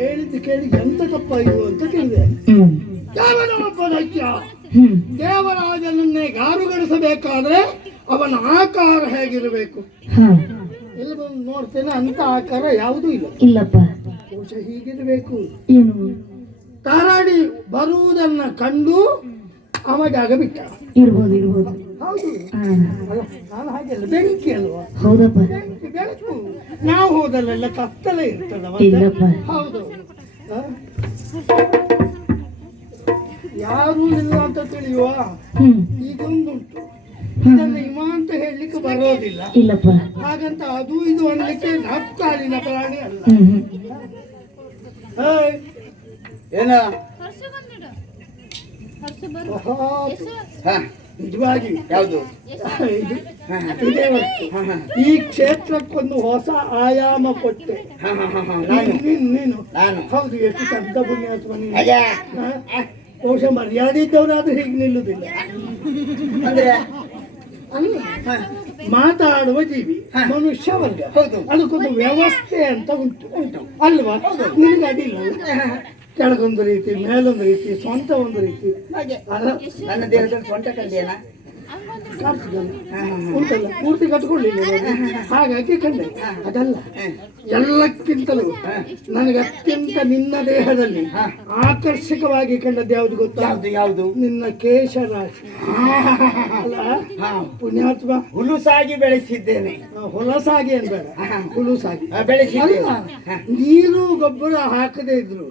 ಹೇಳಿದ್ದು ಕೇಳಿ ಎಂತ ತಪ್ಪಾಯಿತು ಅಂತ ಕೇಳಿದೆ. ದೇವನೊಬ್ಬ ದೈತ್ಯ. ದೇವರಾಜನನ್ನೇ ಗಾರುಗಡಿಸಬೇಕಾದ್ರೆ ಅವನ ಆಕಾರ ಹೇಗಿರಬೇಕು? ಇಲ್ಲಿ ಬಂದು ನೋಡ್ತೇನೆ, ಅಂತ ಆಕಾರ ಯಾವುದೂ ಇಲ್ಲ. ಇಲ್ಲಪ್ಪ. ಬಹುಶಃ ಹೀಗಿರಬೇಕು. ಏನು? ಕರಡಿ ಬರುವುದನ್ನ ಕಂಡು ಅವಾಗ ಬಿಟ್ಟ. ಇರ್ಬೋದು ಇರ್ಬೋದು. ಹೌದು. ನಾನು ಹಾಗೆಲ್ಲ ಬೆಂಕಿ ಅಲ್ವಾ? ಹೌದಪ್ಪ. ಬೆಳಕು ನಾವು ಹೋದಲ್ಲೆಲ್ಲ ಕತ್ತಲೆ ಇರ್ತದ. ಇಲ್ಲಪ್ಪ. ಹೌದು. ಯಾರು ಇಲ್ಲ ಅಂತ ತಿಳಿಯುವ ಇದೊಂದುಂಟು. ಇದನ್ನು ಇಮ ಅಂತ ಹೇಳಲಿಕ್ಕೆ ಬರೋದಿಲ್ಲ. ಇಲ್ಲಪ್ಪ. ಹಾಗಂತ ಅದು ಇದು ಅನ್ಲಿಕ್ಕೆ ನಾಲ್ಕಾಲಿನ ಪ್ರಾಣಿ ಅಲ್ಲ. ಏನ ನಿಜವಾಗಿ ಯಾವುದು ಇದೇ ವಸ್ತು. ಈ ಕ್ಷೇತ್ರಕ್ಕೊಂದು ಹೊಸ ಆಯಾಮ ಕೊಟ್ಟೆ ನೀನು. ಹೌದು, ಎಷ್ಟು ಶಬ್ದ ಪುಣ್ಯಾತ್ಮ ನೀನು. ಬಹುಶಃ ಮರ್ಯಾದೆ ಇದ್ದವರಾದ್ರೂ ಹೀಗೆ ನಿಲ್ಲುವುದಿಲ್ಲ. ಅಂದ್ರೆ ಮಾತಾಡುವ ಜೀವಿ ಮನುಷ್ಯ ವರ್ಗ, ಅದಕ್ಕೊಂದು ವ್ಯವಸ್ಥೆ ಅಂತ ಉಂಟು ಅಲ್ವಾ? ನಿನಗೆ ಅದಿಲ್ಲ. ಕೆಳಗೊಂದು ರೀತಿ, ಮೇಲೊಂದು ರೀತಿ, ಸ್ವಂತ ಒಂದು ರೀತಿ. ನನ್ನ ದೇಹದಲ್ಲಿ ಸ್ವಂತ ಕಂಡೇನ ಉಂಟಲ್ಲ, ಪೂರ್ತಿ ಕಟ್ಕೊಳ್ಳಿಲ್ಲ. ಹಾಗಾಗಿ ಕಂಡೆ. ಅದಲ್ಲ, ಎಲ್ಲಕ್ಕಿಂತಲೂ ನನಗೆ ಅತ್ಯಂತ ನಿನ್ನ ದೇಹದಲ್ಲಿ ಆಕರ್ಷಕವಾಗಿ ಕಂಡದ್ದು ಯಾವುದು ಗೊತ್ತಾ? ಯಾವುದು? ನಿನ್ನ ಕೇಶರಾಶಿ. ಅಲ್ಲ ಪುಣ್ಯಾತ್ಮ, ಹುಲುಸಾಗಿ ಬೆಳೆಸಿದ್ದೇನೆ. ಹೊಲಸಾಗಿ ಅನ್ಬೇಡ, ಹುಲುಸಾಗಿ ಬೆಳೆಸಿದ್ದೇನೆ. ನೀರು ಗೊಬ್ಬರ ಹಾಕದೇ ಇದ್ರು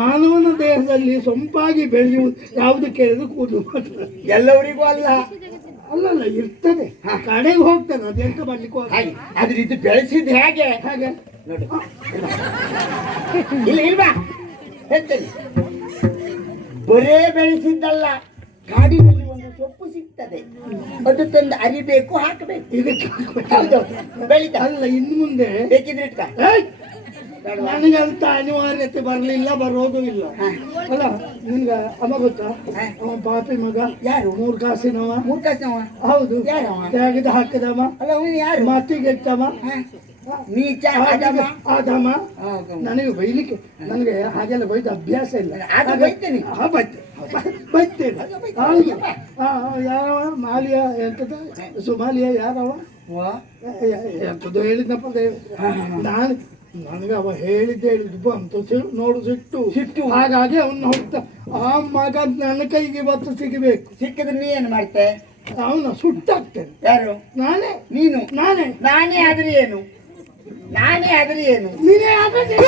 ಮಾನವನ ದೇಹದಲ್ಲಿ ಸೊಂಪಾಗಿ ಬೆಳೆಯುವುದು ಯಾವುದು ಕೇಳಿದ್ರು ಕೂದಲು ಮಾತ್ರ. ಎಲ್ಲವರಿಗೂ ಅಲ್ಲ. ಅಲ್ಲಲ್ಲ, ಇರ್ತದೆ, ಕಡೆಗೆ ಹೋಗ್ತದೆ. ಅದೆಂತ ಮಾಡ್ಲಿಕ್ಕೆ ಆದ್ರೆ ಇದು ಬೆಳೆಸಿದ್ದು ಹೇಗೆ? ಹಾಗೆ ನೋಡಿ. ಇಲ್ಲ ಇಲ್ವಾ ಹೇಳ್ತೇನೆ. ಬರೇ ಬೆಳೆಸಿದ್ದಲ್ಲ, ಕಾಡಿನಲ್ಲಿ ಒಂದು ಸೊಪ್ಪು ಸಿಗ್ತದೆ, ಅದು ತಂದು ಅರಿಬೇಕು, ಹಾಕಬೇಕು. ಇದಕ್ಕೆ ಬೆಳಿತ ಅಲ್ಲ, ಇನ್ನು ಮುಂದೆ ಬೇಕಿದ್ರೆ ಇಟ್ಕ. ನನಗಂತ ಅನಿವಾರ್ಯತೆ ಬರಲಿಲ್ಲ, ಬರೋದು ಇಲ್ಲ. ಅಲ್ಲ, ನಿನ್ಗ ಅಮ್ಮ ಗೊತ್ತಾ? ಅವ ಪಾಪಿ ಮಗ. ಯಾರು? 3 ಕಾಸಿನವ. 3 ಕಾಸಿನವ? ಹೌದು. ಯಾರವ? ತೆಗೆದು ಹಾಕಿದವ. ಅಲ್ಲ, ಅವನು ಯಾರು? ಮಾತಿಗೆಟ್ಟವ, ನೀಚ ಆದಮ. ನನಗೆ ಬೈಲಿಕ್ಕೆ, ನನಗೆ ಹಾಗೆಲ್ಲ ಬೈದ ಅಭ್ಯಾಸ ಇಲ್ಲ. ಬೈತೇನೆ. ಬೈತೇನೆ. ಹೌದು. ಯಾರವ? ಮಾಲಿಯ ಎಂತದ ಸುಮಾಲಿಯ ಯಾರವ ಎಂತದ್ದು ಹೇಳಿದ್ನಪ್ಪ. ನಾನು ನನಗೆ ಅವ ಹೇಳಿದ್ದು ಬಂತು ನೋಡು ಸಿಟ್ಟು. ಹಾಗಾಗಿ ಅವನ್ನ ಹೋಗ್ತಾ ಆ ಮಗ ನನ್ನ ಕೈಗೆ ಇವತ್ತು ಸಿಗಬೇಕು. ಸಿಕ್ಕಿದ್ರೆ ನೀ ಏನು ಮಾಡ್ತೆ? ಅವನ ಸುಟ್ಟಾಗ್ತೇನೆ. ಯಾರು? ನಾನೇ. ನೀನು? ನಾನೇ ಆದ್ರೆ ಏನು? ನಾನೇ ಆದ್ರೆ ಏನು? ನೀನೇ ಆದ್ರೆ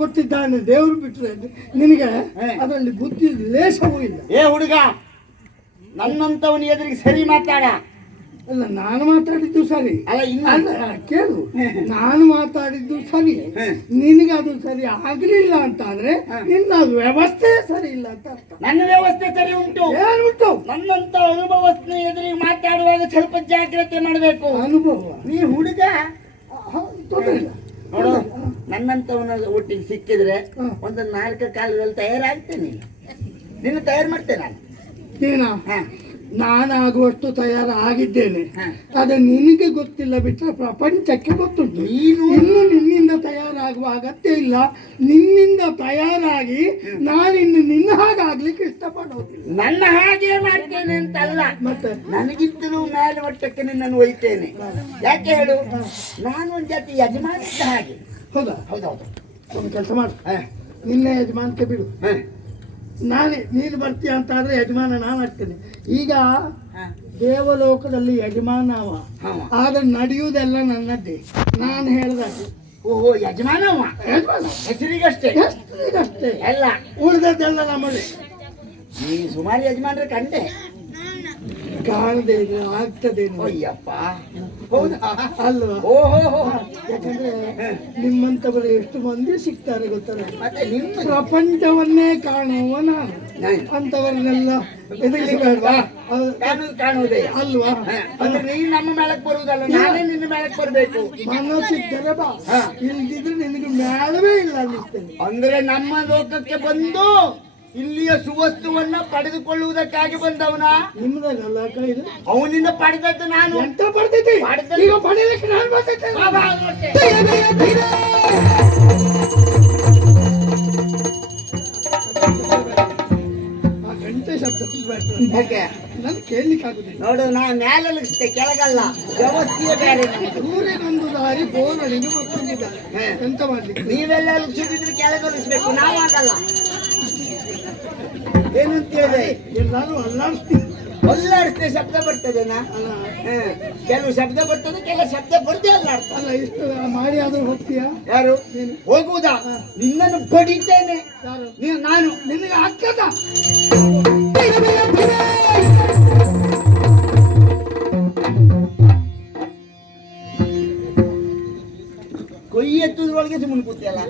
ಕೊಟ್ಟಿದ್ದಾನೆ ದೇವರು ಬಿಟ್ಟರೆ ನಿನಗೆ ಅದರಲ್ಲಿ ಬುದ್ಧಿ ಲೇಷವೂ ಇಲ್ಲ. ಹುಡುಗ, ನನ್ನಂತವನ ಎದುರಿಗೆ ಸರಿ ಮಾತಾಡ. ಅಲ್ಲ, ನಾನು ಮಾತಾಡಿದ್ದು ಸರಿ ಅಲ್ಲ. ಕೇಳು, ನಾನು ಮಾತಾಡಿದ್ದು ಸರಿ, ನಿನಗೆ ಅದು ಸರಿ ಆಗ್ಲಿಲ್ಲ ಅಂತ ಆದ್ರೆ ನಿನ್ನ ವ್ಯವಸ್ಥೆ ಸರಿ ಇಲ್ಲ ಅಂತ ಅರ್ಥ. ನನ್ನ ವ್ಯವಸ್ಥೆ ಸರಿ ಉಂಟು. ಏನುಂಟು? ನನ್ನಂತ ಅನುಭವಸ್ಥನ ಎದುರಿಗೆ ಮಾತಾಡುವಾಗ ಸ್ವಲ್ಪ ಜಾಗ್ರತೆ ಮಾಡಬೇಕು. ಅನುಭವ? ನೀ ಹುಡುಗ, ತೊಂದರೆ ಇಲ್ಲ. ನೋಡು, ನನ್ನಂತವನ ಒಟ್ಟಿಗೆ ಸಿಕ್ಕಿದ್ರೆ ಒಂದು 4 ಕಾಲದಲ್ಲಿ ತಯಾರಾಗ್ತೇನೆ. ನಿನ್ನ ತಯಾರು ಮಾಡ್ತೇನೆ ನಾನು. ನಾನಾಗುವಷ್ಟು ತಯಾರಾಗಿದ್ದೇನೆ. ಅದು ನಿನಗೆ ಗೊತ್ತಿಲ್ಲ ಬಿಟ್ಟರೆ ಪ್ರಪಂಚಕ್ಕೆ ಗೊತ್ತುಂಟು. ನೀನು ಇನ್ನು ನಿನ್ನಿಂದ ತಯಾರಾಗುವ ಅಗತ್ಯ ಇಲ್ಲ. ನಿನ್ನಿಂದ ತಯಾರಾಗಿ ನಾನಿನ್ನು ನಿನ್ನ ಹಾಗಾಗ್ಲಿಕ್ಕೆ ಇಷ್ಟಪಡೋದಿಲ್ಲ. ನನ್ನ ಹಾಗೆ ಮಾಡ್ತೇನೆ ಅಂತಲ್ಲ, ಮತ್ತೆ ನನಗಿಂತಲೂ ಮೇಲೆ ಮಟ್ಟಕ್ಕೆ ನಿನ್ನನ್ನು ಒಯ್ತೇನೆ. ಯಾಕೆ ಹೇಳು? ನಾನು ಒಂದು ಜಾತಿ ಯಜಮಾನ ಹಾಗೆ. ಹೌದಾ? ಹೌದೌದು. ಒಂದು ಕೆಲಸ ಮಾಡು, ನಿನ್ನ ಯಜಮಾನಕ್ಕೆ ಬಿಡು. ನೀನು ಬರ್ತೀಯ ಅಂತ ಆದ್ರೆ ಯಜಮಾನ ನಾನು ಆಗ್ತೇನೆ. ಈಗ ದೇವಲೋಕದಲ್ಲಿ ಯಜಮಾನ ಅವ, ಆದ್ರೆ ನಡೆಯುವುದೆಲ್ಲ ನನ್ನದ್ದೇ. ನಾನು ಹೇಳ್ದಾಗೆ. ಓಹೋ, ಯಜಮಾನವ? ಹೆಸರಿಗಷ್ಟೇ ಎಲ್ಲ, ಉಳಿದದ್ದೆಲ್ಲ ನಮ್ಮದೇ. ನೀ ಸುಮಾರು ಯಜಮಾನ್ರೆ ಕಂಡೆ. ಕಾಣದೇನು ಆಗ್ತದೇನು? ಅಯ್ಯಪ್ಪ, ಹೌದಾ? ಅಲ್ವಾ? ಓಹೋ, ಯಾಕಂದ್ರೆ ನಿಮ್ಮಂತವರು ಎಷ್ಟು ಮಂದಿ ಸಿಗ್ತಾರೆ ಗೊತ್ತಾರೆ. ಮತ್ತೆ ನಿಮ್ಮ ಪ್ರಪಂಚವನ್ನೇ ಕಾಣುವ ನಾನು ಅಂತವರನ್ನೆಲ್ಲ ಎದುರಿಸಬೇಡ್ವಾ? ಕಾಣುವುದೇ ಅಲ್ವಾ? ಅಂದ್ರೆ ನೀನು ನಮ್ಮ ಮೇಳಕ್ಕೆ ಬರುವುದಲ್ಲ, ನಾನೇ ನಿನ್ನ ಮೇಳಕ್ಕೆ ಬರ್ಬೇಕು. ಮನಸ್ಸಿದ್ದರೆ ಬಾ, ಇಲ್ದಿದ್ರೆ ನಿನಗೆ ಮೇಳವೇ ಇಲ್ಲ ಅನ್ನಿಸ್ತೇನೆ. ಅಂದ್ರೆ ನಮ್ಮ ಲೋಕಕ್ಕೆ ಬಂದು ಇಲ್ಲಿಯ ಸುವಸ್ತುವನ್ನ ಪಡೆದುಕೊಳ್ಳುವುದಕ್ಕಾಗಿ ಬಂದವನ. ನಿಮ್ದಲ್ಲ ಇದು, ಅವನಿಂದ ಪಡೆದದ್ದು ನಾನು. ಎಂತ ಪಡೆದೈತಿ? ಈಗ ಪಡೆಯಲಿಕ್ಕೆ ನಾನು ಬರ್ತೈತೆ. ಗಂಟೆ ಶಬ್ದ ಯಾಕೆ ನಾನು ಕೇಳಲಿಕ್ಕೆ ಆಗುದಿಲ್ಲ. ನೋಡು, ನಾ ಮೇಲೆ ಕೆಳಗಲ್ಲ, ವ್ಯವಸ್ಥೆಯೇ ಬೇರೆ. ಊರಿನೊಂದು ದಾರಿ ಬೋರಳಿಗೆ ಮತ್ತೊಂದಿದ್ದಾರೆ. ಎಂತ ಮಾಡ್ಲಿಕ್ಕೆ? ನೀವೆಲ್ಲ ಲುಕ್ಷಿದ್ರೆ ಕೆಳಗೊಳಿಸ್ಬೇಕು, ನಾವಾಗಲ್ಲ. ಏನಂತ ಹೇಳಿದೆ? ಎಲ್ಲಾರು ಅಲ್ಲಾಡ್ಸ್ತೀನಿ. ಅಲ್ಲಾಡಿಸ್ತೇ ಶಬ್ದ ಬರ್ತದೇನಾ? ಕೆಲವು ಶಬ್ದ ಬರ್ತದೆ, ಕೆಲವು ಶಬ್ದ ಬರ್ತದೆ ಅಲ್ಲಾಡ್ತ. ಅಲ್ಲ, ಇಷ್ಟು ಮಾಡಿ ಆದ್ರೂ ಹೋಗ್ತೀಯಾ? ಯಾರು ಹೋಗುವುದಾ? ನಿನ್ನನ್ನು ಬಡಿತೇನೆ. ನಾನು ನಿನಗೆ ಆಗ್ತದ? ಕೊಯ್ಯಿ ಎತ್ತುದ್ರೊಳಗೆ ಸುಮ್ಮನೆ ಕೂತಿಯಲ್ಲ.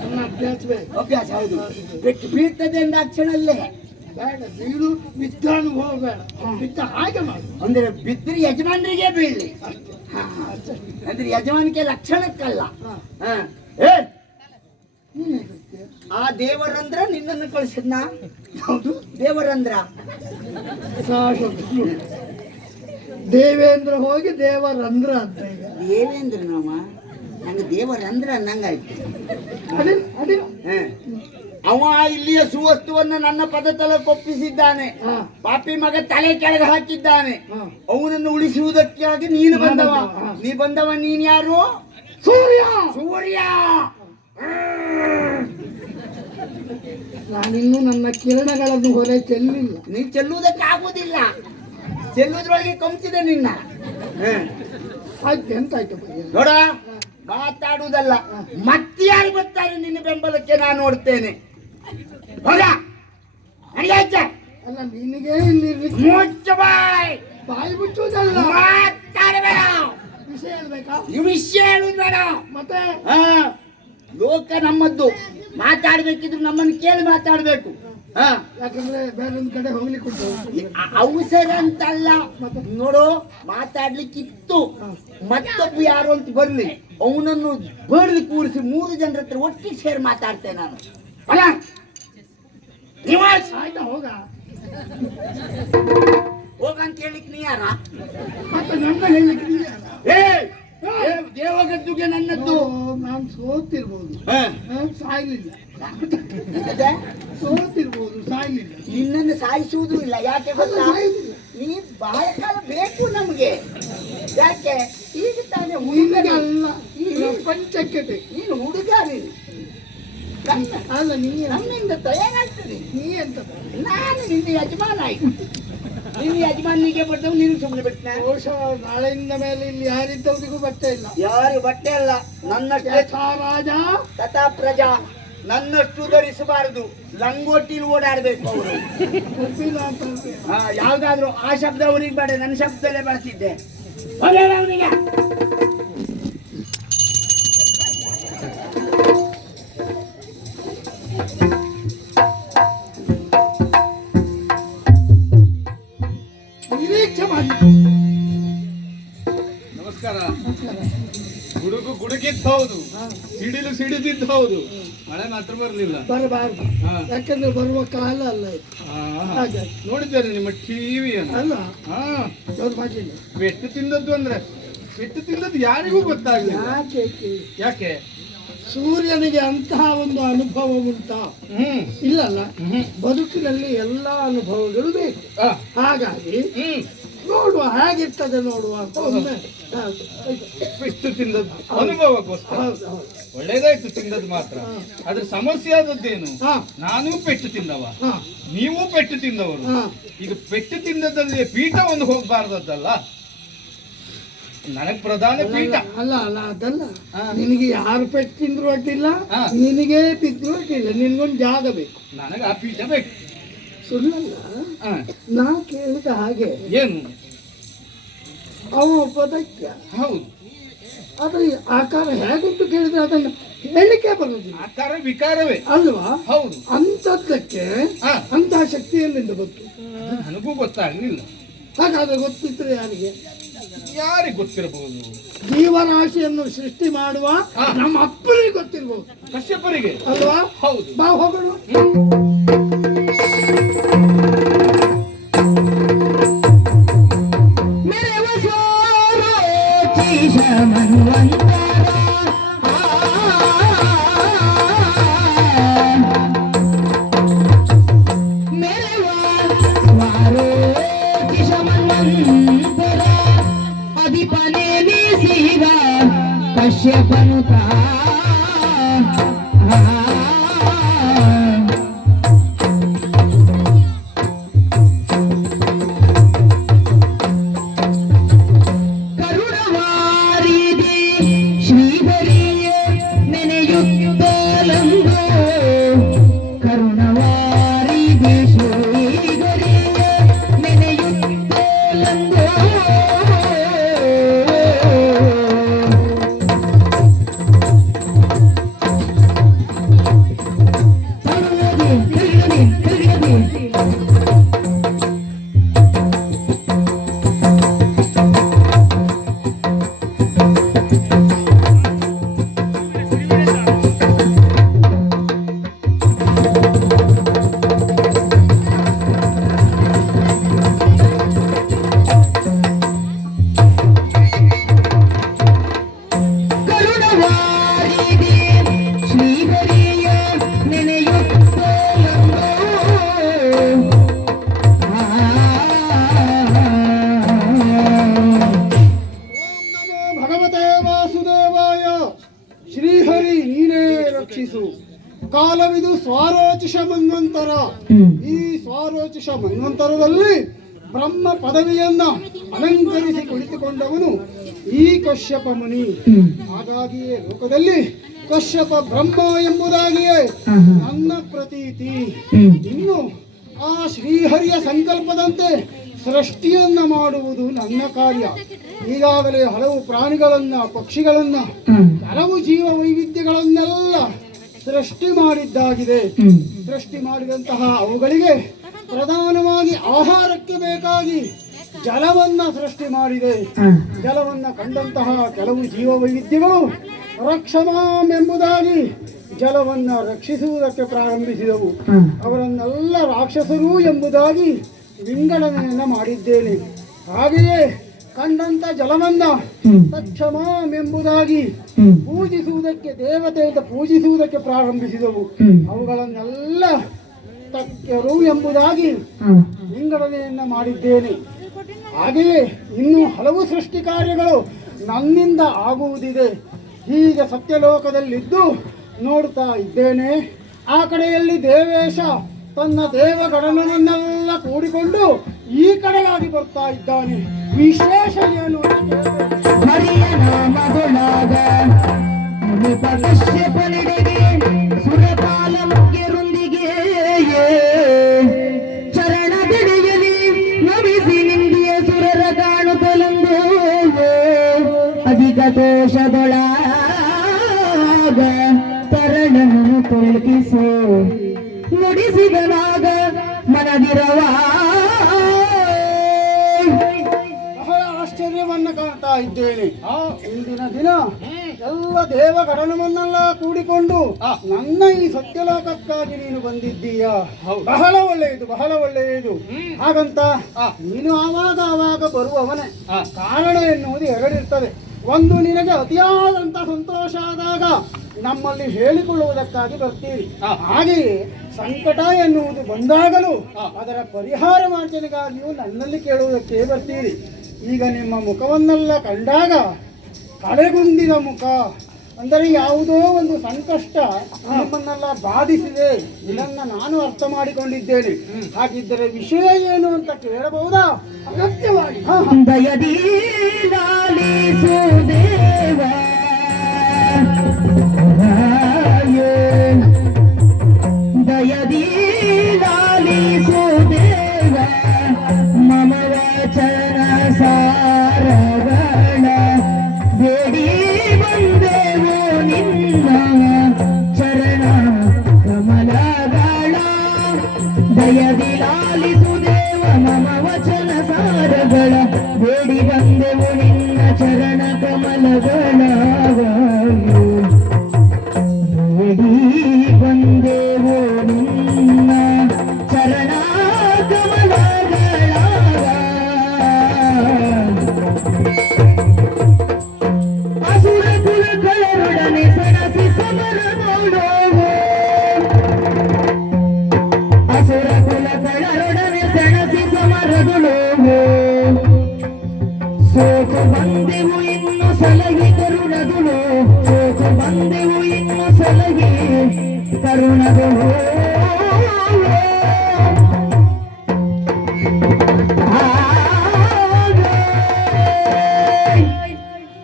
ನನ್ನ ಅಭ್ಯಾಸವೇ. ಅಭ್ಯಾಸ ಹೌದು. ಪೆಟ್ಟು ಬೀಳ್ತದೆ ಎಂದ ಕ್ಷಣಲ್ಲೇ ಬೇಡ, ಬೀಳು ಬಿದ್ದಾನುಭವ ಬೇಡ, ಬಿದ್ದ ಹಾಗೆ ಮಾಡು. ಅಂದ್ರೆ ಬಿದ್ದರೆ ಯಜಮಾನರಿಗೆ ಬೀಳಲಿ, ಅಂದ್ರೆ ಯಜಮಾನಿಕೆ ಲಕ್ಷಣಕ್ಕಲ್ಲ. ಏ, ಆ ದೇವರಂದ್ರ ನಿನ್ನನ್ನು ಕಳಿಸಿದ್ನ? ಹೌದು, ದೇವರಂದ್ರ. ದೇವೇಂದ್ರ ಹೋಗಿ ದೇವರಂದ್ರ ಅಂತ. ದೇವೇಂದ್ರ ನಾಮ ನಂಗೆ ದೇವರಂದ್ರ ಅನ್ನಂಗಾಯ್ತು. ಅವ ಇಲ್ಲಿಯ ಸುವಸ್ತುವನ್ನ ನನ್ನ ಪದತಲ ಕೊಪ್ಪಿಸಿದ್ದಾನೆ. ಪಾಪಿ ಮಗ ತಲೆ ಕೆಳಗೆ ಹಾಕಿದ್ದಾನೆ. ಅವನನ್ನು ಉಳಿಸುವುದಕ್ಕಾಗಿ ನೀನು ಬಂದವ. ನೀ ಬಂದವ, ನೀನ್ ಯಾರು? ಸೂರ್ಯ. ಸೂರ್ಯ. ನಾನಿನ್ನೂ ನನ್ನ ಕಿರಣಗಳನ್ನು ಹೊರೆ ಚೆಲ್ಲಿಲ್ಲ. ನೀನ್ ಚೆಲ್ಲುವುದಕ್ಕಾಗುವುದಿಲ್ಲ, ಚೆಲ್ಲುವುದ್ರೊಳಗೆ ಕಂಸಿದೆ ನಿನ್ನ. ಆಯ್ತು, ಎಂತಾಯ್ತು? ನೋಡ, ಮಾತಾಡುವುದಲ್ಲ, ಮತ್ಯಾರು ಬರ್ತಾರೆ ನಿನ್ನ ಬೆಂಬಲಕ್ಕೆ ನಾನು ನೋಡ್ತೇನೆ. ಹೋಗ, ಅಲ್ಲ, ನಿನಗೆ ಇಲ್ಲಿ ಬಾಯ್ ಬಾಯಿ ಬಿಚ್ಚುವುದಲ್ಲ, ಮಾತಾಡಬೇಡ. ವಿಷಯ ಹೇಳ್ಬೇಕಾ? ಈ ವಿಷಯ ಹೇಳುದು ಬೇಡ. ಮತ್ತೆ ಲೋಕ ನಮ್ಮದ್ದು, ಮಾತಾಡ್ಬೇಕಿದ್ರು ನಮ್ಮನ್ನು ಕೇಳಿ ಮಾತಾಡ್ಬೇಕು. ಯಾಕಂದ್ರೆ ಬೇರೊಂದ್ ಕಡೆ ಹೋಗ್ಲಿಕ್ಕೆ ಉಂಟು. ಅವಸರ ಅಂತಲ್ಲ. ನೋಡು, ಮಾತಾಡ್ಲಿಕ್ಕಿತ್ತು, ಮತ್ತೊಬ್ಬ ಯಾರು ಅಂತ ಬರ್ಲಿ, ಅವನನ್ನು ಬಡ್ದು ಕೂರಿಸಿ 3 ಜನರ ಹತ್ರ ಒಟ್ಟಿಗೆ ಸೇರಿ ಮಾತಾಡ್ತೇನೆ ನಾನು. ಅಲ್ಲ, ಆಯ್ತಾ? ಹೋಗಂತ ಹೇಳಿಕ್ ನೀ ಯಾರ? ಮತ್ತೆ ನನ್ನ ಹೇಳಿಕ್ಕೆ ದೇವಗದ್ದುಗೆ ನನ್ನದ್ದು. ನಾನು ಸೋತಿರ್ಬೋದು, ಸಾಯ್ಲಿಲ್ಲ. ಸೋತಿರ್ಬೋದು, ಸಾಯ್ಲಿಲ್ಲ. ನಿನ್ನನ್ನು ಸಾಯಿಸುವುದೂ ಇಲ್ಲ. ಯಾಕೆ ಗೊತ್ತಾ? ನೀ ಬಹಳ ಕಾಲ ಬೇಕು ನಮ್ಗೆ. ಯಾಕೆ? ಈಗ ತಾನೇ ಹುಡುಗ ಅಲ್ಲ, ಪ್ರಪಂಚಕ್ಕೆ ಬೇಕು. ನೀನು ಹುಡುಗ, ನೀನು ಅಲ್ಲ, ನೀ ನಮ್ಮಿಂದ ತಯಾರಾಗ್ತದೆ. ನೀ ಎಂತ? ನಾನು ನಿನ್ನ ಯಜಮಾನ ಆಯ್ತು. ನಿನ್ನ ಯಜಮಾನಿಗೆ ಬರ್ತವೆ, ನೀನು ಸುಮ್ಮನೆ ಬಿಟ್ಟನ. ಬಹುಶಃ ನಾಳೆಯಿಂದ ಮೇಲೆ ಇಲ್ಲಿ ಯಾರಿದ್ದವರಿಗೂ ಬಟ್ಟೆ ಇಲ್ಲ. ಯಾರು ಬಟ್ಟೆ ಅಲ್ಲ, ನನ್ನಷ್ಟೇ ರಾಜ ತಥಾ ಪ್ರಜಾ. ನನ್ನಷ್ಟು ಧರಿಸಬಾರದು, ಲಂಗೋಟಿಲಿ ಓಡಾಡ್ಬೇಕು ಅವರು. ಯಾವ್ದಾದ್ರು ಆ ಶಬ್ದ ಅವನಿಗೆ ಬೇಡ, ನನ್ನ ಶಬ್ದದಲ್ಲೇ ಬಳಸಿದ್ದೆ. ಅವನಿಗೆ ನಿರೀಕ್ಷೆ ಮಾಡಿ. ನಮಸ್ಕಾರ. ಗುಡುಗು ಗುಡುಗಿದ್ದು ಹೌದು, ಸಿಡಿಲು ಸಿಡಿದಿದ್ದು ಹೌದು, ಮಳೆ ಮಾತ್ರ ಬರಲಿಲ್ಲ. ಬರಬಾರ್ದು, ಯಾಕಂದ್ರೆ ಬರುವ ಕಾಲ ಅಲ್ಲ ಇದು. ಹಾಗೆ ನೋಡಿದ್ದೇನೆ ನಿಮ್ಮ ಟಿವಿಯನ್ನು. ಅಲ್ಲ, ಯಾವ್ದು ಮಾಡಲಿಲ್ಲ. ಪೆಟ್ಟು ತಿಂದದ್ದು ಅಂದ್ರೆ ಪೆಟ್ಟು ತಿಂದದ್ದು ಯಾರಿಗೂ ಗೊತ್ತಾಗಲಿಲ್ಲ. ಯಾಕೆ? ಸೂರ್ಯನಿಗೆ ಅಂತಹ ಒಂದು ಅನುಭವ ಉಂಟಾ? ಇಲ್ಲಲ್ಲ. ಬದುಕಿನಲ್ಲಿ ಎಲ್ಲಾ ಅನುಭವಗಳು ಬೇಕು. ಹಾಗಾಗಿ ನೋಡುವ, ಹೇಗಿರ್ತದೆ ನೋಡುವ ಅಂತ ಒಮ್ಮೆ ಪೆಟ್ಟು ತಿಂದದ್ದು ಅನುಭವಕ್ಕೋಸ್ಕರ ಒಳ್ಳೇದಾಯ್ತು. ತಿಂದದ್ದು ಮಾತ್ರ, ಅದ್ರ ಸಮಸ್ಯೆ ಆದದ್ದೇನು? ನಾನೂ ಪೆಟ್ಟು ತಿಂದವ, ನೀವು ಪೆಟ್ಟು ತಿಂದವರು. ಈಗ ಪೆಟ್ಟು ತಿಂದದ್ದಲ್ಲಿ ಪೀಠ ಒಂದು ಹೋಗ್ಬಾರ್ದಲ್ಲ. ನನಗ್ ಪ್ರಧಾನ ಪೀಠ ಅಲ್ಲ. ಅದಲ್ಲ, ನಿನಗೆ ಯಾರು ಪೆಟ್ಟು ತಿಂದ್ರು ಅಡ್ಡಿಲ್ಲ, ನಿನಗೆ ಬಿದ್ರು ಅಡ್ಡಿಲ್ಲ. ನಿನ್ಗೊಂದು ಜಾಗ ಬೇಕು. ನನಗೆ ಆ ಪೀಠ ಬೇಕು. ಸುಳ್ಳಲ್ಲ, ನಾ ಕೇಳಿದ ಹಾಗೆ ಏನು? ಅವ ಒಬ್ಬ ದೈತ್ಯ. ಹೌದು. ಅದು ಈ ಆಕಾರ ಹೇಗುಂಟು ಕೇಳಿದ್ರೆ ಅದನ್ನು ಹೇಳಲಿಕ್ಕೆ ಬರುವುದಿಲ್ಲ. ಆಕಾರ ವಿಕಾರವೇ ಅಲ್ವಾ? ಹೌದು. ಅಂಥದ್ದಕ್ಕೆ ಹಾ. ಅಂತಹ ಶಕ್ತಿ ಎಲ್ಲಿಂದ ಬಂತು? ಅದು ನನಗೂ ಗೊತ್ತಾಗ್ಲಿಲ್ಲ. ಹಾಗಾದ್ರೆ ಗೊತ್ತಿದ್ರೆ ಯಾರಿಗೆ? ಯಾರಿಗೆ ಗೊತ್ತಿರಬಹುದು? ಜೀವರಾಶಿಯನ್ನು ಸೃಷ್ಟಿ ಮಾಡುವ ಹಾ. ನಮ್ಮ ಅಪ್ಪನಿಗೆ ಗೊತ್ತಿರ್ಬೋದು ಕಶ್ಯಪರಿಗೆ ಅಲ್ವಾ? ಹೌದು. ಬಾ ಹೋಗೋಣ. ಕಶ್ಯಪನುತ ಕರುಣವಾರಿದೆ ಶ್ರೀಹರಿಯ ನೆನೆಯುತ್ತಲಂದು ಕರುಣವಾರಿದೆ ಶ್ರೀಹರಿಯ ನೆನೆಯುತ್ತಲಂದು ಕರುಣವಾರಿದೆ ಶ್ರೀಹರಿಯ ನೆನೆಯುತ್ತಲಂದು ಭಗವತೆ ವಾಸುದೇವಾಯ. ಶ್ರೀಹರಿ ನೀನೇ ರಕ್ಷಿಸು. ಕಾಲವಿದು ಸ್ವಾರೋಚಿಷ ಮನ್ವಂತರ. ಈ ಸ್ವಾರೋಚಿಷ ಮನ್ವಂತರದಲ್ಲಿ ಬ್ರಹ್ಮ ಪದವಿಯನ್ನ ಅಲಂಕರಿಸಿ ಕುಳಿತುಕೊಂಡವನು ಈ ಕಶ್ಯಪ ಮುನಿ. ಹಾಗಾಗಿಯೇ ಲೋಕದಲ್ಲಿ ಕಶ್ಯಪ ಬ್ರಹ್ಮ ಎಂಬುದಾಗಿಯೇ ನನ್ನ ಪ್ರತೀತಿ. ಇನ್ನು ಆ ಶ್ರೀಹರಿಯ ಸಂಕಲ್ಪದಂತೆ ಸೃಷ್ಟಿಯನ್ನ ಮಾಡುವುದು ನನ್ನ ಕಾರ್ಯ. ಈಗಾಗಲೇ ಹಲವು ಪ್ರಾಣಿಗಳನ್ನ, ಪಕ್ಷಿಗಳನ್ನ, ಹಲವು ಜೀವ ವೈವಿಧ್ಯಗಳನ್ನೆಲ್ಲ ಸೃಷ್ಟಿ ಮಾಡಿದ್ದಾಗಿದೆ. ಸೃಷ್ಟಿ ಮಾಡಿದಂತಹ ಅವುಗಳಿಗೆ ಪ್ರಧಾನವಾಗಿ ಆಹಾರಕ್ಕೆ ಬೇಕಾಗಿ ಜಲವನ್ನ ಸೃಷ್ಟಿ ಮಾಡಿದೆ. ಜಲವನ್ನ ಕಂಡಂತಹ ಕೆಲವು ಜೀವ ವೈವಿಧ್ಯಗಳು ರಕ್ಷಮಾಂ ಎಂಬುದಾಗಿ ಜಲವನ್ನ ರಕ್ಷಿಸುವುದಕ್ಕೆ ಪ್ರಾರಂಭಿಸಿದವು. ಅವರನ್ನೆಲ್ಲ ರಾಕ್ಷಸರು ಎಂಬುದಾಗಿ ವಿಂಗಡಣೆಯನ್ನ ಮಾಡಿದ್ದೇನೆ. ಹಾಗೆಯೇ ಕಂಡಂತ ಜಲವನ್ನ ತಕ್ಷಮಾಂ ಎಂಬುದಾಗಿ ಪೂಜಿಸುವುದಕ್ಕೆ, ದೇವತೆಯಿಂದ ಪೂಜಿಸುವುದಕ್ಕೆ ಪ್ರಾರಂಭಿಸಿದವು. ಅವುಗಳನ್ನೆಲ್ಲ ತಕ್ಕರು ಎಂಬುದಾಗಿ ವಿಂಗಡಣೆಯನ್ನ ಮಾಡಿದ್ದೇನೆ. ಹಾಗೆಯೇ ಇನ್ನೂ ಹಲವು ಸೃಷ್ಟಿ ಕಾರ್ಯಗಳು ನನ್ನಿಂದ ಆಗುವುದಿದೆ. ಹೀಗೆ ಸತ್ಯಲೋಕದಲ್ಲಿದ್ದು ನೋಡ್ತಾ ಇದ್ದೇನೆ. ಆ ಕಡೆಯಲ್ಲಿ ದೇವೇಶ ತನ್ನ ದೇವಗಣನವನ್ನೆಲ್ಲ ಕೂಡಿಕೊಂಡು ಈ ಕಡೆಗಾಗಿ ಬರ್ತಾ ಇದ್ದಾನೆ. ವಿಶೇಷ ಏನು ಅಂತ ಕೇಳ್ತೇನೆ. ಹರಿಯ ನಾಮದೊಳಗ ಮುನಿಪ ಕಶ್ಯಪನಿಡೆಗೆ ಸುರಪಾಲ ಮುಖ್ಯರೊಂದಿಗೆ ಚರಣದೆಡೆಯಲಿ ನಮಿಸಿ ನಿಂದಿಯ ಸುರರ ಕಾಣುತ್ತಲಂದು ಅಧಿಕ ದೋಷದೊಳಗ ತರಣನು ತೊಲಗಿಸು ನುಡಿಸಿದನಾಗ ಮನದಿರವಾ. ಬಹಳ ಆಶ್ಚರ್ಯವನ್ನ ಕಾಣ್ತಾ ಇದ್ದೇನೆ. ಇಂದಿನ ದಿನ ಎಲ್ಲ ದೇವಗಣನವನ್ನೆಲ್ಲ ಕೂಡಿಕೊಂಡು ನನ್ನ ಈ ಸತ್ಯಲೋಕಕ್ಕಾಗಿ ನೀನು ಬಂದಿದ್ದೀಯಾ. ಬಹಳ ಒಳ್ಳೆಯದು, ಬಹಳ ಒಳ್ಳೆಯದು. ಹಾಗಂತ ನೀನು ಆವಾಗ ಬರುವವನೇ. ಕಾರಣ ಎನ್ನುವುದು ಎರಡಿರ್ತದೆ. ಒಂದು, ನಿನಗೆ ಅತಿಯಾದಂತ ಸಂತೋಷ ಆದಾಗ ನಮ್ಮಲ್ಲಿ ಹೇಳಿಕೊಳ್ಳುವುದಕ್ಕಾಗಿ ಬರ್ತೀರಿ. ಹಾಗೆಯೇ ಸಂಕಟ ಎನ್ನುವುದು ಬಂದಾಗಲೂ ಅದರ ಪರಿಹಾರ ಮಾರ್ಜನೆಗಾಗಿಯೂ ನನ್ನಲ್ಲಿ ಕೇಳುವುದಕ್ಕೆ ಬರ್ತೀರಿ. ಈಗ ನಿಮ್ಮ ಮುಖವನ್ನೆಲ್ಲ ಕಂಡಾಗ ಕಳೆಗುಂದಿದ ಮುಖ, ಅಂದರೆ ಯಾವುದೋ ಒಂದು ಸಂಕಷ್ಟ ನಿಮ್ಮನ್ನೆಲ್ಲ ಬಾಧಿಸಿದೆ, ಇದನ್ನ ನಾನು ಅರ್ಥ ಮಾಡಿಕೊಂಡಿದ್ದೇನೆ. ಹಾಗಿದ್ದರೆ ವಿಷಯ ಏನು ಅಂತ ಕೇಳಬಹುದಾ? ಅಗತ್ಯವಾಗಿ ದಯದಿ ಲಾಲಿಸು ದೇವ ದಯದಿ ಲಾಲಿಸು ದೇವ ಮಮ ವಚನ ಸಾರಗಳ ಬೇಡಿ ಬೇಡಿ ಬಂದೆವು ನಿನ್ನ ಚರಣ ಕಮಲಗಳ ಬೇಡಿ ಬಂದೆವು ನಿನ್ನ ಚರಣ ಕಮಲಗಳ ಅಸುರ ಕುಲಗಳೊಡನೆ ಸಣಸಿ ಸಮರ ನೋಡುವು ಅಸುರ ಕುಲಗಳೊಡನೆ ಸಣಸಿ ಸಮರಗಳು ಸೋತು ಬಂದೆವು ಇನ್ನು ಸಲಹಿ ಕರುಣಗಳು ಸೋತು ಬಂದೆವು ಇನ್ನು ಸಲಹಿ ಕರುಣಗಳು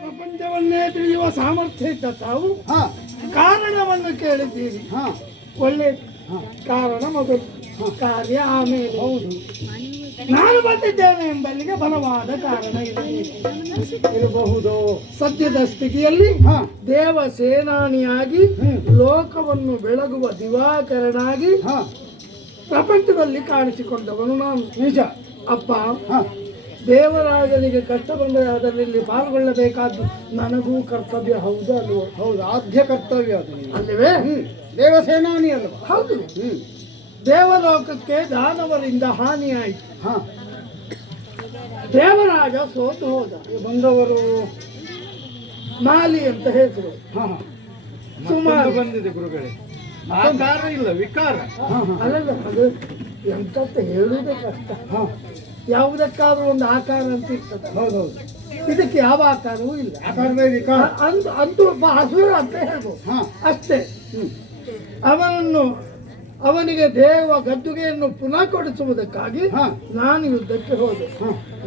ಪ್ರಪಂಚವನ್ನೇ ತಿಳಿಯುವ ಸಾಮರ್ಥ್ಯ ಇದ್ದ ತಾವು ಕಾರಣವನ್ನು ಕೇಳಿದ್ದೀರಿ. ಒಳ್ಳೆ ಕಾರಣ ಮೊದಲು, ಕಾರ್ಯ ಆಮೇಲೆ. ಹೌದು, ನಾನು ಬಂದಿದ್ದೇನೆ ಎಂಬಲ್ಲಿಗೆ ಬಲವಾದ ಕಾರಣ ಇರಬಹುದು. ಸದ್ಯದ ಸ್ಥಿತಿಯಲ್ಲಿ ದೇವ ಸೇನಾನಿಯಾಗಿ ಲೋಕವನ್ನು ಬೆಳಗುವ ದಿವಾಕರನಾಗಿ ಪ್ರಪಂಚದಲ್ಲಿ ಕಾಣಿಸಿಕೊಂಡವನು ನಾನು. ನಿಜ ಅಪ್ಪ, ದೇವರಾಜನಿಗೆ ಕಷ್ಟ ಬಂದರೆ ಅದರಲ್ಲಿ ಪಾಲ್ಗೊಳ್ಳಬೇಕಾದ್ದು ನನಗೂ ಕರ್ತವ್ಯ. ಹೌದು ಅಲ್ವೋ? ಹೌದು, ಆದ್ಯ ಕರ್ತವ್ಯ ಅಲ್ಲವೇ? ದೇವಸೇನಾನಿ ಅಲ್ವ? ಹೌದು. ದೇವಲೋಕಕ್ಕೆ ದಾನವರಿಂದ ಹಾನಿಯಾಯಿತು. ದೇವರಾಜ ಸೋತು ಹೋದ. ಬಂದವರು ಮಾಲಿ ಅಂತ ಹೆಸರು. ಸುಮಾರು ಬಂದಿದೆ ಗುರುಗಳೇ. ಆಕಾರ ಇಲ್ಲ, ವಿಕಾರ. ಅಲ್ಲಲ್ಲ, ಅದು ಎಂತಂತ ಹೇಳುವುದೇ ಕಷ್ಟ. ಯಾವುದಕ್ಕಾದ್ರೂ ಒಂದು ಆಕಾರ ಅಂತ ಇರ್ತದೆ. ಹೌದೌದು, ಇದಕ್ಕೆ ಯಾವ ಆಕಾರವೂ ಇಲ್ಲ. ಅಂತೂ ಒಬ್ಬ ಹಸುರ ಅಂತ ಹೇಳ್ಬೋದು ಅಷ್ಟೇ. ಅವನಿಗೆ ದೇವ ಗದ್ದುಗೆಯನ್ನು ಪುನಃ ಕೊಡಿಸುವುದಕ್ಕಾಗಿ ನಾನು ಯುದ್ಧಕ್ಕೆ ಹೋದೆ.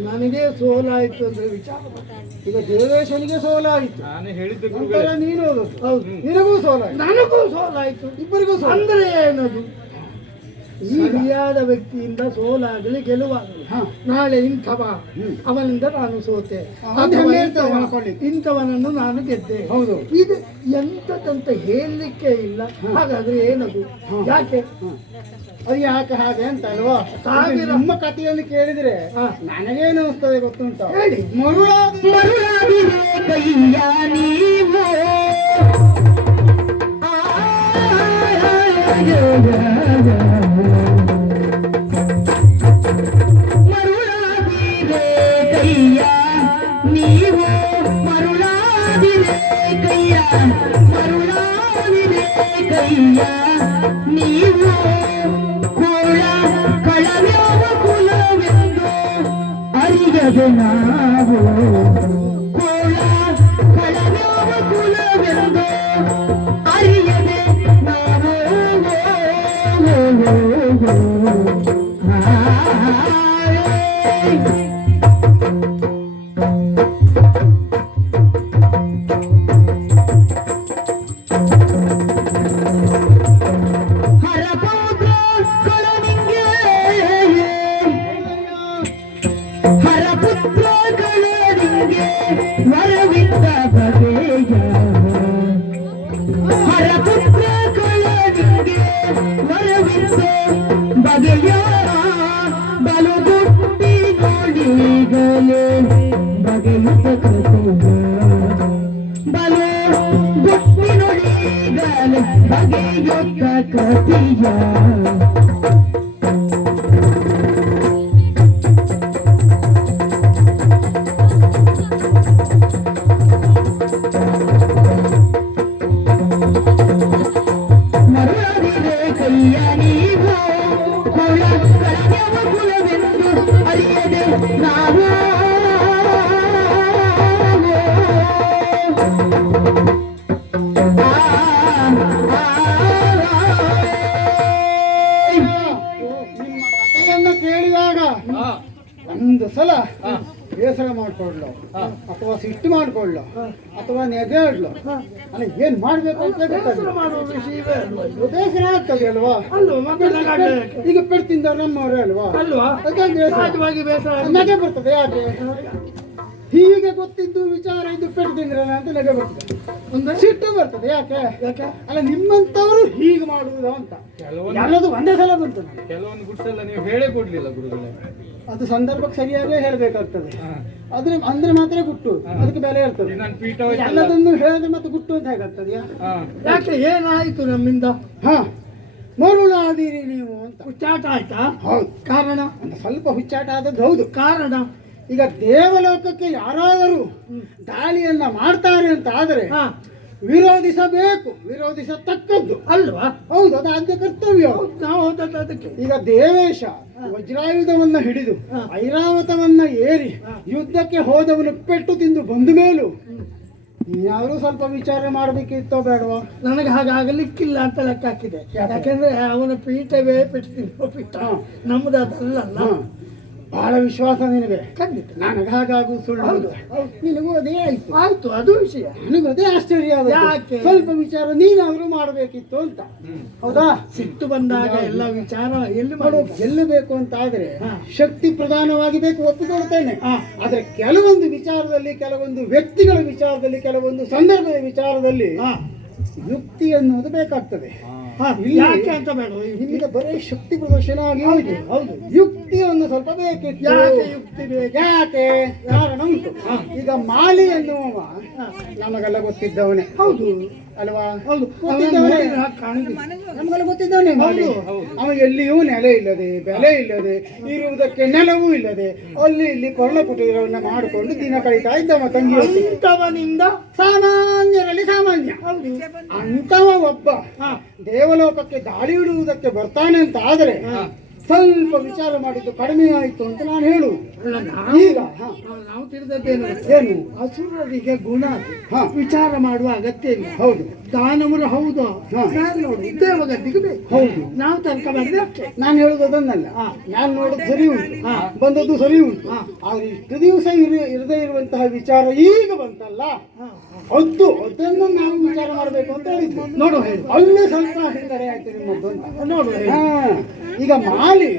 ನನಗೆ ಸೋಲಾಯಿತು ಅಂದ್ರೆ ವಿಚಾರ. ಈಗ ದೇವೇಶನಿಗೆ ಸೋಲಾಯಿತು, ನಾನು ಹೇಳಿದ್ದೆ. ನೀನು ಹೌದು, ನಿನಗೂ ಸೋಲಾಯಿತು, ನನಗೂ ಸೋಲಾಯಿತು, ಇಬ್ಬರಿಗೂ. ಅಂದ್ರೆ ಏನದು? ಸರಿಯಾದ ವ್ಯಕ್ತಿಯಿಂದ ಸೋಲಾಗಲಿ ಗೆಲುವಾಗಲಿ, ನಾಳೆ ಇಂಥವ ಅವನಿಂದ ನಾನು ಸೋತೆ, ಇಂಥವನನ್ನು ನಾನು ಗೆದ್ದೆ. ಹೌದು, ಇದು ಎಂತದಂತ ಹೇಳಲಿಕ್ಕೆ ಇಲ್ಲ. ಹಾಗಾದ್ರೆ ಏನದು? ಯಾಕೆ ಅದು ಯಾಕೆ ಹಾಗೆ ಅಂತ ಅಲ್ವಾ? ನಮ್ಮ ಕಥೆಯನ್ನು ಕೇಳಿದ್ರೆ ನನಗೇನು ಅನಿಸ್ತದೆ ಗೊತ್ತುಂಟ? ಹೇಳಿ. ನೀವು ಮರುಳಾದಿರೆ ಕೈಯ ಮರುಳಾದಿರೆ ಕೈಯ ನೀವು ಕೋಳ ಕಳವ್ಯಾವ ಕುಲವೆಂದು ಅರಿಯದೆ ನಾವು ಕೋಳ ಕಳವ್ಯಾವ ಕುಲವೆಂದು ಅರಿಯದೆ ನಾವು ವರವಿದ್ದ ಬಗೆಯ ಹರಪುತ್ರ ಕಳನಿಗೆ ವರವಿದ್ದ ಬಗೆಯ ಬಲುಗುಟ್ಟಿ ನೋಡಿಗಲೇ ಬಗೆಯುತ ಕೃತಿಯ ಬಲು ಗುಟ್ಟಿ ನೋಡಿಗಲೇ ಬಗೆಯುತ ಕೃತಿಯ ಕೇಳಿದಾಗ ಒಂದು ಸಲ ಬೇಸರ ಮಾಡ್ಕೊಳ್ಳೋ ಅಥವಾ ಸಿಟ್ಟು ಮಾಡ್ಕೊಳ್ಳೋ ಅಥವಾ ನೆಗೆಡ್ಲೋ ಅಲ್ಲ ಏನ್ ಮಾಡ್ಬೇಕು ಅಂತ ಬೇಸರ ಆಗ್ತದೆ ಅಲ್ವಾ? ಈಗ ಪೆಡ್ತಿಂದ ನಮ್ಮವರೇ ಅಲ್ವಾ? ನಗೆ ಬರ್ತದೆ. ಯಾಕೆ ಹೀಗೆ ಗೊತ್ತಿದ್ದು ವಿಚಾರ ಇದು ಪೆಡ್ತಿಂದ್ರಲ್ಲ ಅಂತ ನಗೆ ಬರ್ತದೆ, ಒಂದು ಸಿಟ್ಟು ಬರ್ತದೆ. ಯಾಕೆ ಯಾಕೆ ಅಲ್ಲ ನಿಮ್ಮಂತವರು ಹೀಗೆ ಮಾಡುವುದು ಅಂತ ಎಲ್ಲದು ಒಂದೇ ಸಲ ಬರ್ತದೆ. ಕೆಲವೊಂದು ಗುಡ್ಸೆಲ್ಲ ನೀವು ಹೇಳೇ ಕೊಡ್ಲಿಲ್ಲ ಗುರುಗಳೇ. ಅದು ಸಂದರ್ಭಕ್ಕೆ ಸರಿಯಾಗೇ ಹೇಳಬೇಕಾಗ್ತದೆ. ಅಂದ್ರೆ ಮಾತ್ರ ಗುಟ್ಟು, ಅದಕ್ಕೆ ಬೆಲೆ ಇರ್ತದೆ. ನಾನು ಪೀಠ ಎಲ್ಲದನ್ನು ಹೇಳಿದ್ರೆ ಮತ್ತೆ ಗುಟ್ಟು ಅಂತ ಹೇಗಾಗ್ತದೆಯಾ? ಯಾಕೆ ಏನಾಯ್ತು ನಮ್ಮಿಂದ? ಮರುಳಾದಿರಿ ನೀವು ಅಂತ ಹುಚ್ಚಾಟ ಆಯ್ತಾ? ಹೌದು. ಕಾರಣ? ಸ್ವಲ್ಪ ಹುಚ್ಚಾಟ ಆದದ್ದು ಹೌದು. ಕಾರಣ? ಈಗ ದೇವಲೋಕಕ್ಕೆ ಯಾರಾದರೂ ದಾಳಿಯನ್ನ ಮಾಡ್ತಾರೆ ಅಂತ ಆದ್ರೆ ವಿರೋಧಿಸಬೇಕು, ವಿರೋಧಿಸತಕ್ಕದ್ದು ಅಲ್ವಾ? ಹೌದು, ಅದು ಆದ್ಯ ಕರ್ತವ್ಯ. ನಾವು ಅದಕ್ಕೆ ಈಗ ದೇವೇಶ ವಜ್ರಾಯುಧವನ್ನ ಹಿಡಿದು ಐರಾವತವನ್ನ ಏರಿ ಯುದ್ಧಕ್ಕೆ ಹೋದವನು ಪೆಟ್ಟು ತಿಂದು ಬಂದ ಮೇಲೂ ಯಾರು ಸ್ವಲ್ಪ ವಿಚಾರ ಮಾಡಬೇಕಿತ್ತೋ ಬೇಡವಾ? ನನಗೆ ಹಾಗಾಗಲಿಕ್ಕಿಲ್ಲ ಅಂತ ಲೆಕ್ಕ ಹಾಕಿದೆ. ಯಾಕೆಂದ್ರೆ ಅವನ ಪೀಠವೇ ಪೆಟ್ಟು ತಿನ್ನುವ ಪೀಠ, ನಮ್ದು ಅದಲ್ಲ. ಬಹಳ ವಿಶ್ವಾಸ ನಿನಗೆ. ಖಂಡಿತ ನನಗೆ ಹಾಗಾಗು ಸುಳ್ಳು. ನಿನಗೂ ಅದೇ ಆಯ್ತು. ಆಯ್ತು, ಅದು ವಿಷಯ. ನನಗೂ ಅದೇ ಆಶ್ಚರ್ಯ. ಯಾಕೆ? ಸ್ವಲ್ಪ ವಿಚಾರ ನೀನಾದ್ರೂ ಮಾಡಬೇಕಿತ್ತು ಅಂತ. ಹೌದಾ? ಸಿಟ್ಟು ಬಂದಾಗ ಎಲ್ಲ ವಿಚಾರ ಎಲ್ಲಿ ಮಾಡೋದು? ಗೆಲ್ಲಬೇಕು ಅಂತ ಆದ್ರೆ ಶಕ್ತಿ ಪ್ರಧಾನವಾಗಿ ಬೇಕು, ಒಪ್ಪಿಕೊಳ್ತೇನೆ. ಆದ್ರೆ ಕೆಲವೊಂದು ವಿಚಾರದಲ್ಲಿ, ಕೆಲವೊಂದು ವ್ಯಕ್ತಿಗಳ ವಿಚಾರದಲ್ಲಿ, ಕೆಲವೊಂದು ಸಂದರ್ಭದ ವಿಚಾರದಲ್ಲಿ ಯುಕ್ತಿ ಅನ್ನೋದು ಬೇಕಾಗ್ತದೆ. ಯಾಕೆ ಅಂತ ಬೇಡ, ಇಲ್ಲಿಗ ಬರೀ ಶಕ್ತಿ ಪ್ರದರ್ಶನ ಆಗಿ ಹೋಯ್ತು. ಹೌದು, ಯುಕ್ತಿಯನ್ನು ಸ್ವಲ್ಪ ಬೇಕಿತ್ತು. ಯಾಕೆ ಯುಕ್ತಿ ಬೇಕು? ಯಾಕೆ? ಕಾರಣ ಉಂಟು. ಈಗ ಮಾಲಿ ಎನ್ನುವ ನಮಗೆಲ್ಲ ಗೊತ್ತಿದ್ದವನೇ. ಹೌದು ಅಲ್ವಾ? ಹೌದು, ನಮಗೆಲ್ಲ ಗೊತ್ತಿದ್ದವನೇ ಮಾಲಿ. ಅವ ಎಲ್ಲಿಯೂ ನೆಲೆ ಇಲ್ಲದೆ, ಬೆಲೆ ಇಲ್ಲದೆ, ಇರುವುದಕ್ಕೆ ನೆಲವೂ ಇಲ್ಲದೆ ಅಲ್ಲಿ ಇಲ್ಲಿ ಕೊಳ್ಳಪುಟಿಗಳನ್ನ ಮಾಡಿಕೊಂಡು ದಿನ ಕಳೀತಾ ಇದ್ದವ. ತಂಗಿಯವನಿಂದ ಸಾಮಾನ್ಯರಲ್ಲಿ ಸಾಮಾನ್ಯ. ಅಂತವ ಒಬ್ಬ ದೇವಲೋಕಕ್ಕೆ ದಾಳಿ ಇಡುವುದಕ್ಕೆ ಬರ್ತಾನೆ ಅಂತ ಆದ್ರೆ ಸ್ವಲ್ಪ ವಿಚಾರ ಮಾಡಿದ್ದು ಕಡಿಮೆ ಆಯ್ತು ಅಂತ ನಾನು ಹೇಳುವುದು. ಈಗ ನಾವು ತಿಳಿದದ್ದೇನು? ಏನು? ಅಸುರರಿಗೆ ಗುಣ ವಿಚಾರ ಮಾಡುವ ಅಗತ್ಯ ಇಲ್ಲ. ಹೌದು, ದಾನವರು ಹೌದು, ದೇವಗದ್ದಿಗೆ ಬೇಕು. ಹೌದು, ನಾವು ತರ್ಕ ಮಾಡಿದ್ರೆ ಅಷ್ಟೇ. ನಾನು ಹೇಳುದು ಅದನ್ನಲ್ಲ. ನಾನು ನೋಡುದು ಸರಿ ಉಂಟು, ಬಂದದ್ದು ಸರಿ ಉಂಟು. ಆದ್ರೆ ಇಷ್ಟು ದಿವಸ ಇರದೇ ಇರುವಂತಹ ವಿಚಾರ ಈಗ ಬಂತಲ್ಲ, ಅದನ್ನು ನಾವು ವಿಚಾರ ಮಾಡಬೇಕು ಅಂತ ಹೇಳಿದ್ವಿ. ನೋಡುವ, ಹೇಳಿ ಅಲ್ಲಿ ಸ್ವಲ್ಪ ಹಿನ್ನಡೆ ಆಯ್ತು ನಿಮ್ಮದ್ದು ಅಂತ ನೋಡುವ. ಈಗ ಮಾಲಿ